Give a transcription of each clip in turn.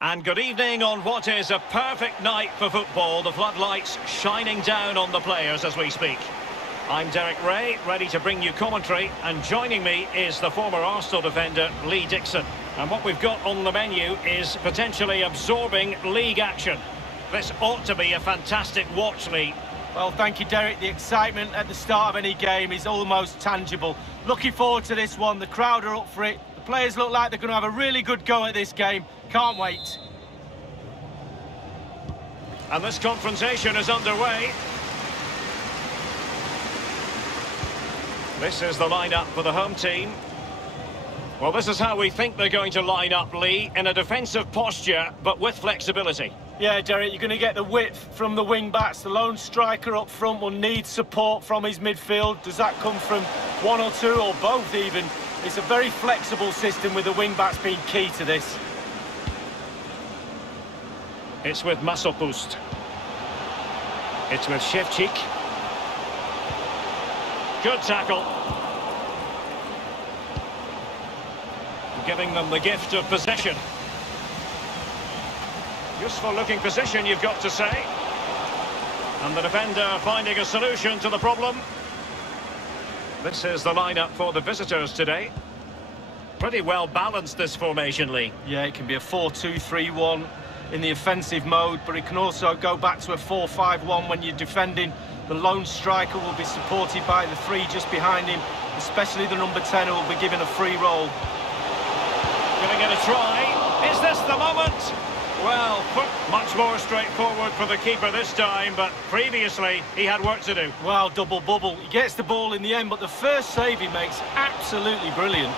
And good evening on what is a perfect night for football. The floodlights shining down on the players as we speak. I'm Derek Ray, ready to bring you commentary, and joining me is the former Arsenal defender Lee Dixon. And what we've got on the menu is potentially absorbing league action. This ought to be a fantastic watch, Lee. Well, thank you, Derek. The excitement at the start of any game is almost tangible. Looking forward to this one. The crowd are up for it. The players look like they're going to have a really good go at this game. Can't wait. And this confrontation is underway. This is the lineup for the home team. Well, this is how we think they're going to line up, Lee, in a defensive posture, but with flexibility. Yeah, Derek, you're going to get the width from the wing-backs. The lone striker up front will need support from his midfield. Does that come from one or two, or both even? It's a very flexible system with the wing-backs being key to this. It's with Masopust. It's with Shevchik. Good tackle. Giving them the gift of possession. Useful looking position, you've got to say. And the defender finding a solution to the problem. This is the lineup for the visitors today. Pretty well balanced, this formation, Lee. Yeah, it can be a 4-2-3-1 in the offensive mode, but it can also go back to a 4-5-1 when you're defending. The lone striker will be supported by the three just behind him, especially the number 10 who will be given a free roll. Gonna get a try. Is this the moment? Well, much more straightforward for the keeper this time, but previously he had work to do. Well, double bubble. He gets the ball in the end, but the first save he makes, absolutely brilliant.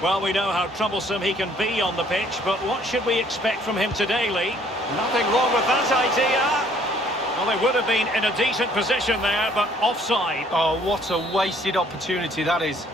Well, we know how troublesome he can be on the pitch, but what should we expect from him today, Lee? Nothing wrong with that idea. Well, they would have been in a decent position there, but offside. Oh, what a wasted opportunity that is.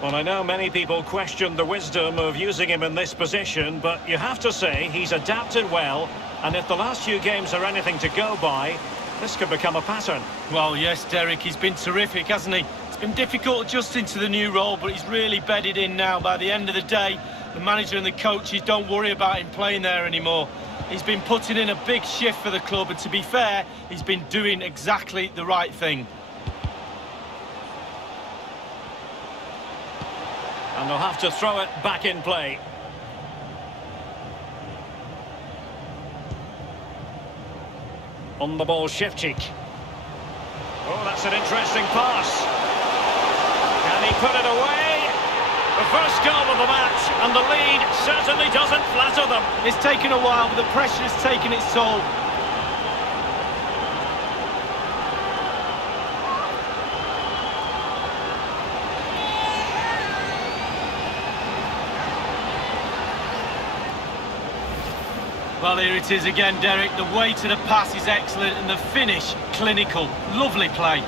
Well, I know many people question the wisdom of using him in this position, but you have to say he's adapted well, and if the last few games are anything to go by, this could become a pattern. Well, yes, Derek, he's been terrific, hasn't he? It's been difficult adjusting to the new role, but he's really bedded in now. By the end of the day, the manager and the coaches don't worry about him playing there anymore. He's been putting in a big shift for the club, and to be fair, he's been doing exactly the right thing. And they'll have to throw it back in play. On the ball, Shevchik. Oh, that's an interesting pass. Can he put it away? The first goal of the match, and the lead certainly doesn't flatter them. It's taken a while, but the pressure has taken its toll. Well, here it is again, Derek. The way to the pass is excellent, and the finish, clinical. Lovely play.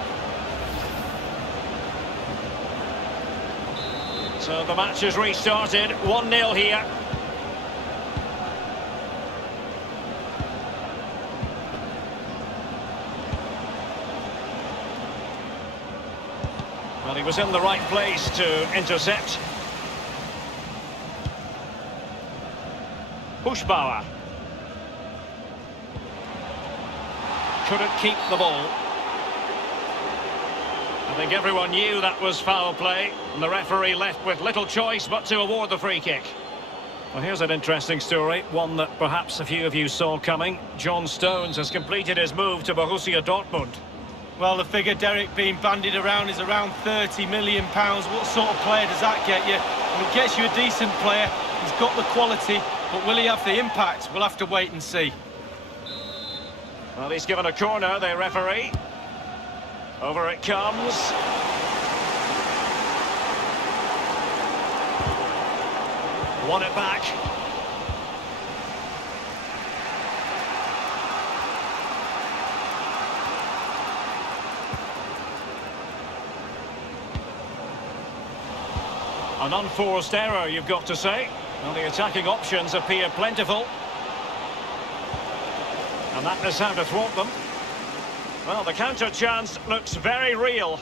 So the match has restarted, 1-0 here. Well, he was in the right place to intercept. Bushbauer. Couldn't keep the ball. I think everyone knew that was foul play, and the referee left with little choice but to award the free kick. Well, here's an interesting story, one that perhaps a few of you saw coming. John Stones has completed his move to Borussia Dortmund. Well, the figure, Derek, being bandied around is around £30 million. What sort of player does that get you? Well, it gets you a decent player. He's got the quality, but will he have the impact? We'll have to wait and see. Well, he's given a corner, the referee. Over it comes. Won it back. An unforced error, you've got to say. Well, the attacking options appear plentiful. And that is how to thwart them. Well, the counter chance looks very real.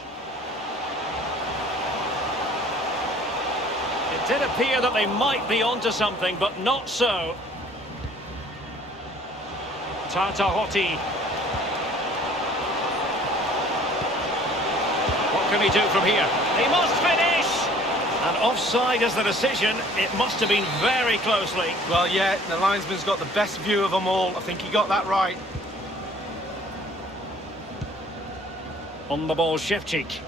Did appear that they might be onto something, but not so. Tartahotti. What can he do from here? He must finish! And offside is the decision. It must have been very closely. Well, yeah, the linesman's got the best view of them all. I think he got that right. On the ball, Shevchik.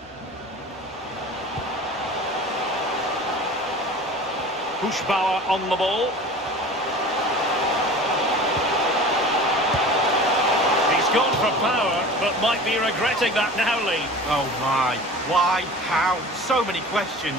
Pushbauer on the ball. He's gone for power, but might be regretting that now, Lee. Oh my, why, how, so many questions.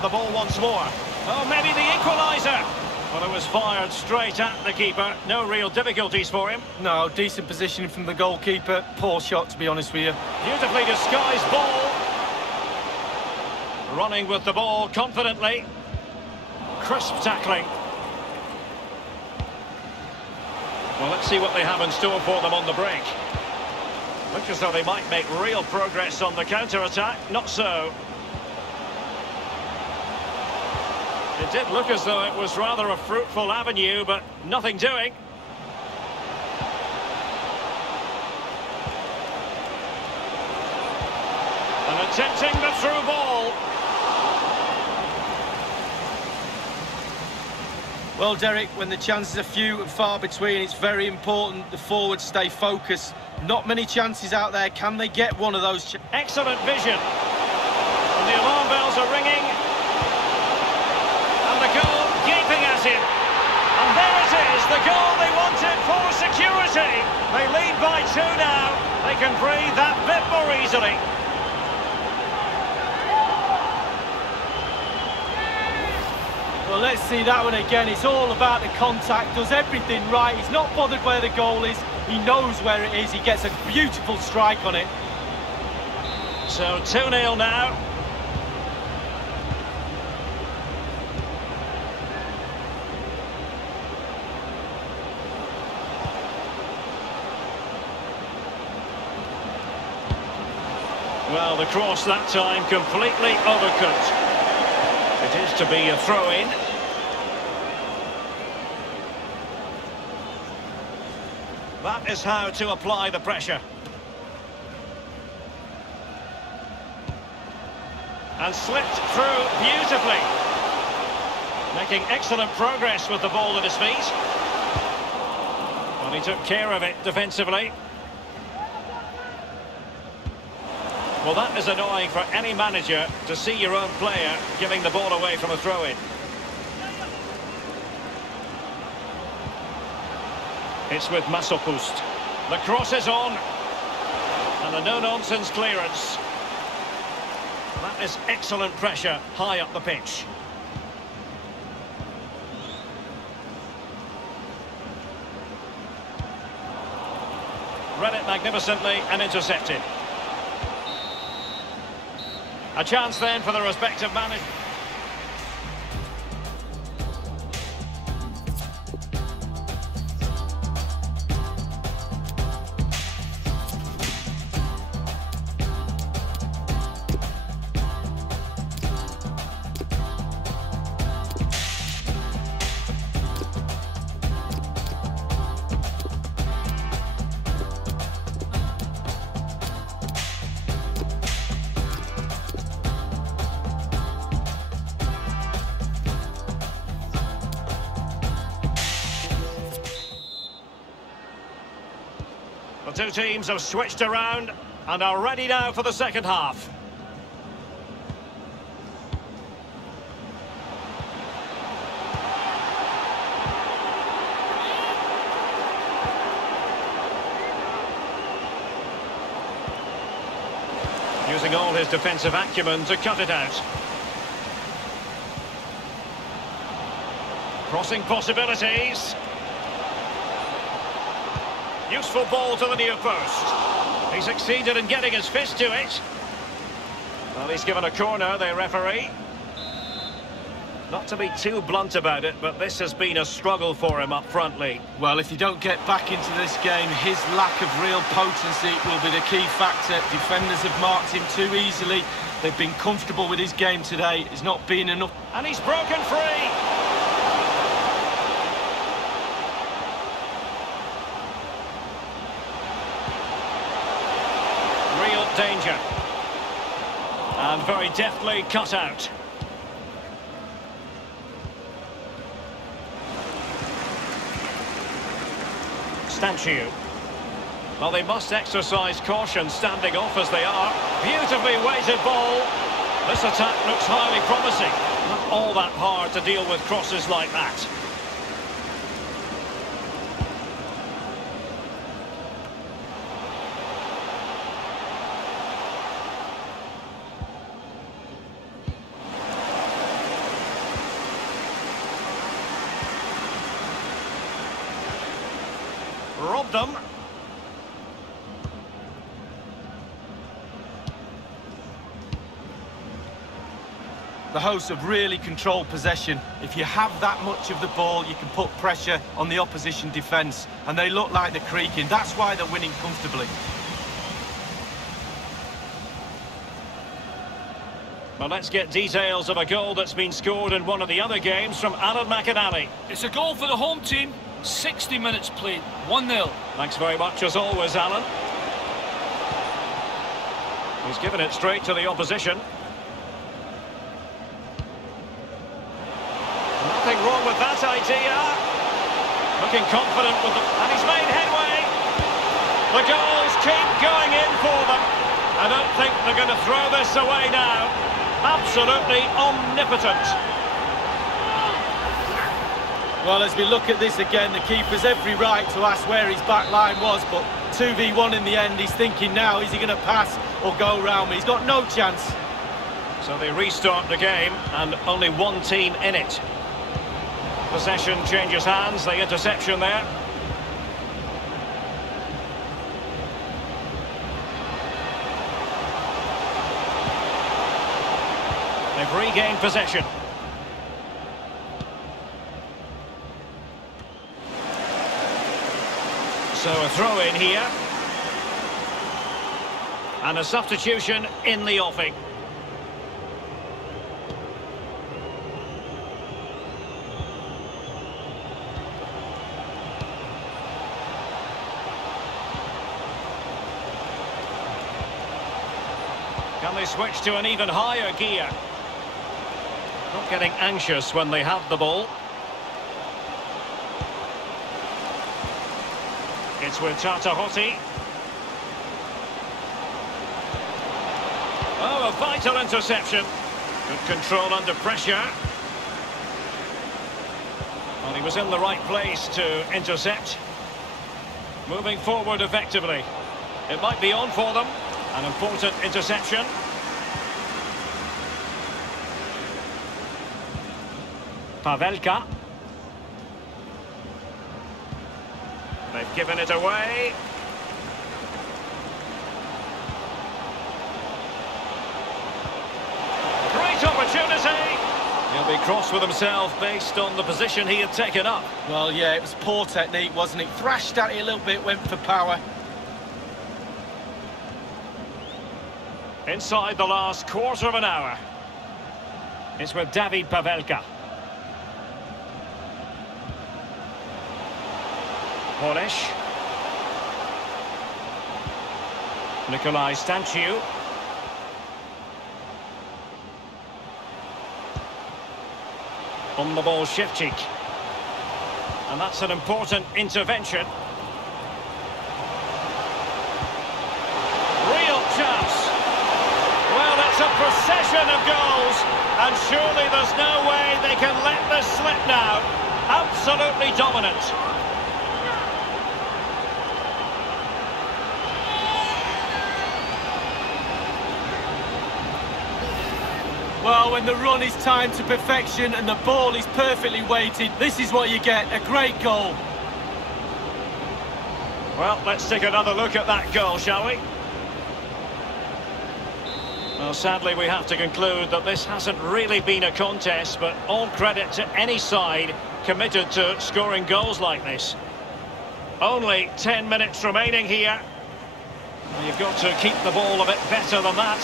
The ball once more. Oh, maybe the equaliser. Well, it was fired straight at the keeper. No real difficulties for him. No, decent positioning from the goalkeeper. Poor shot, to be honest with you. Beautifully disguised ball. Running with the ball confidently. Crisp tackling. Well, let's see what they have in store for them on the break. Looks as though they might make real progress on the counter-attack. Not so. It did look as though it was rather a fruitful avenue, but nothing doing. And attempting the through ball. Well, Derek, when the chances are few and far between, it's very important the forwards stay focused. Not many chances out there. Can they get one of those? Excellent vision. And the alarm bells are ringing. And the goal gaping at him. And there it is, the goal they wanted for security. They lead by 2 now. They can breathe that bit more easily. Well, let's see that one again. It's all about the contact, does everything right. He's not bothered where the goal is. He knows where it is. He gets a beautiful strike on it. So 2-0 now. Well, the cross that time completely overcooked. It is to be a throw-in. That is how to apply the pressure. And slipped through beautifully. Making excellent progress with the ball at his feet. Well, he took care of it defensively. Well, that is annoying for any manager to see your own player giving the ball away from a throw-in. It's with Masopust. The cross is on. And a no-nonsense clearance. That is excellent pressure high up the pitch. Read it magnificently and intercepted. A chance then for the respective managers. The two teams have switched around and are ready now for the second half. Using all his defensive acumen to cut it out. Crossing possibilities. Useful ball to the near post. He succeeded in getting his fist to it. Well, he's given a corner, the referee. Not to be too blunt about it, but this has been a struggle for him up front, Lee. Well, if you don't get back into this game, his lack of real potency will be the key factor. Defenders have marked him too easily. They've been comfortable with his game today. It's not been enough. And he's broken free! Real danger. And very deftly cut out. Well, they must exercise caution standing off as they are. Beautifully weighted ball. This attack looks highly promising. Not all that hard to deal with crosses like that. Robbed them. The hosts have really controlled possession. If you have that much of the ball, you can put pressure on the opposition defence. And they look like they're creaking. That's why they're winning comfortably. Well, let's get details of a goal that's been scored in one of the other games from Alan McInally. It's a goal for the home team. 60 minutes played, 1-0. Thanks very much as always, Alan. He's given it straight to the opposition. Nothing wrong with that idea. Looking confident with the... And he's made headway. The goals keep going in for them. I don't think they're going to throw this away now. Absolutely omnipotent. Well, as we look at this again, the keeper's every right to ask where his back line was, but 2v1 in the end. He's thinking now, is he going to pass or go round me? He's got no chance. So they restart the game, and only one team in it. Possession changes hands, the interception there. They've regained possession. So a throw in here. And a substitution in the offing. Can they switch to an even higher gear? Not getting anxious when they have the ball. It's with Tartahotti. Oh, a vital interception. Good control under pressure. Well, he was in the right place to intercept. Moving forward effectively. It might be on for them. An important interception. Pavelka. They've given it away. Great opportunity. He'll be cross with himself based on the position he had taken up. Well, yeah, it was poor technique, wasn't it? Thrashed at it a little bit, went for power. Inside the last quarter of an hour. It's with David Pavelka. Polish. Nikolai Stanciu. On the ball, Shevchik. And that's an important intervention. Real chance. Well, it's a procession of goals, and surely there's no way they can let this slip now. Absolutely dominant. Well, when the run is timed to perfection and the ball is perfectly weighted, this is what you get, a great goal. Well, let's take another look at that goal, shall we? Well, sadly, we have to conclude that this hasn't really been a contest, but all credit to any side committed to scoring goals like this. Only 10 minutes remaining here. Well, you've got to keep the ball a bit better than that.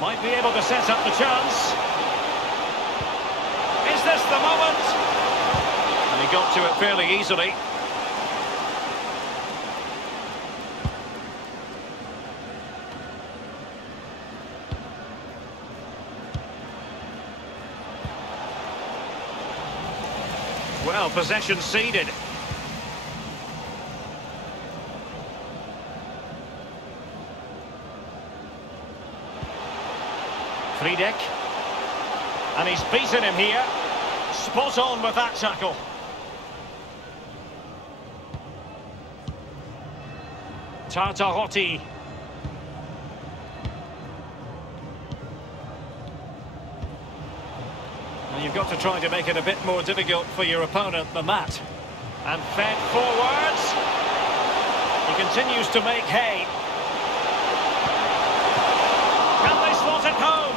Might be able to set up the chance. Is this the moment? And he got to it fairly easily. Well, possession ceded. Friedek. And he's beaten him here. Spot on with that tackle. Tartarotti. And you've got to try to make it a bit more difficult for your opponent than that. And fed forwards. He continues to make hay. Can they slot it home?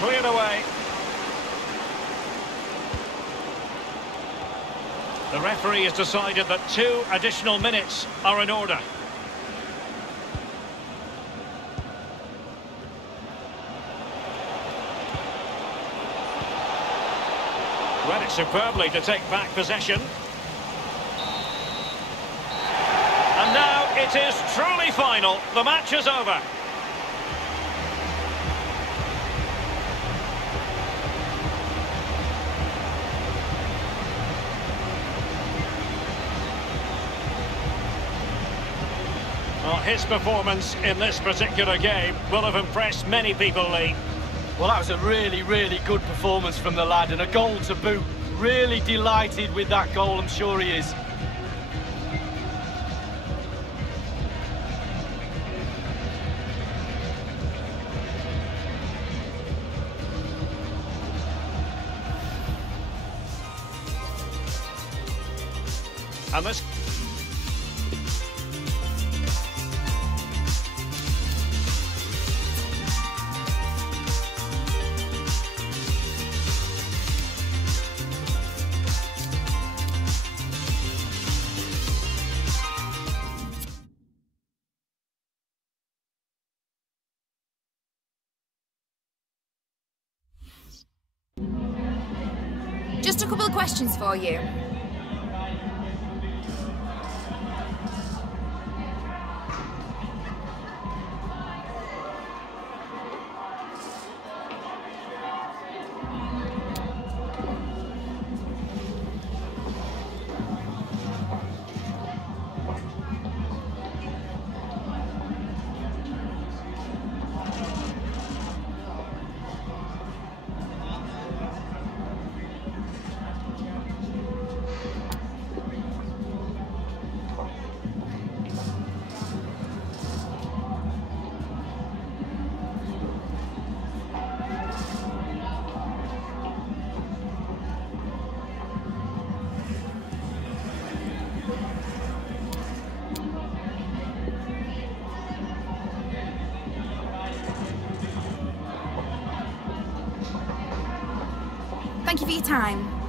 Cleared away. The referee has decided that 2 additional minutes are in order. Read it superbly to take back possession. And now it is truly final. The match is over. Well, his performance in this particular game will have impressed many people, Lee. Well, that was a really, really good performance from the lad, and a goal to boot. Really delighted with that goal, I'm sure he is. And this... Just a couple of questions for you. Thank you for your time.